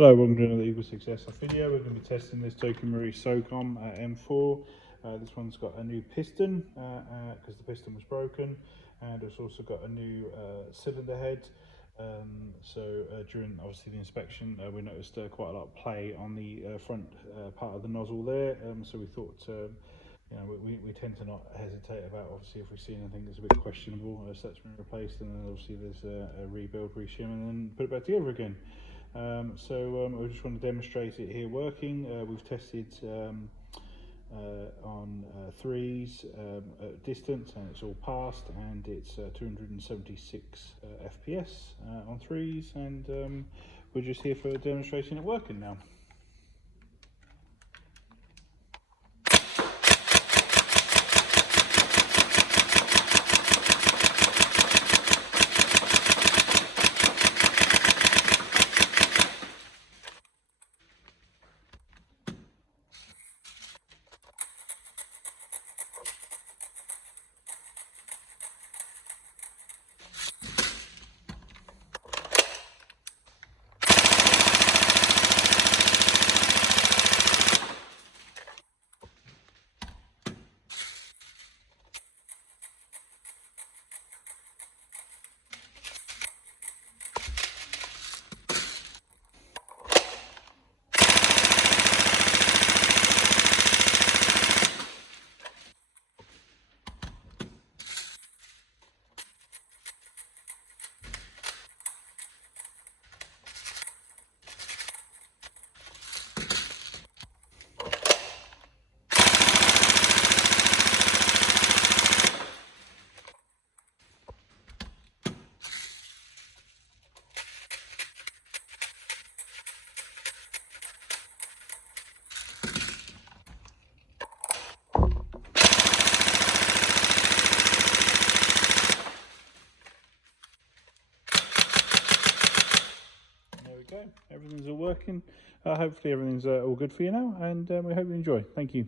Hello, welcome to another Eagle Success video. We're going to be testing this Socom M4. This one's got a new piston because the piston was broken, and it's also got a new cylinder head. During obviously the inspection, we noticed quite a lot of play on the front part of the nozzle there. So we thought, we tend to not hesitate about obviously if we see anything that's a bit questionable, so that's been replaced, and then obviously there's a rebuild, reshim, and then put it back together again. I just want to demonstrate it here working. We've tested on threes at distance, and it's all passed, and it's 276 FPS on threes, and we're just here for demonstrating it working now. Everything's all working. Hopefully everything's all good for you now, and we hope you enjoy. Thank you.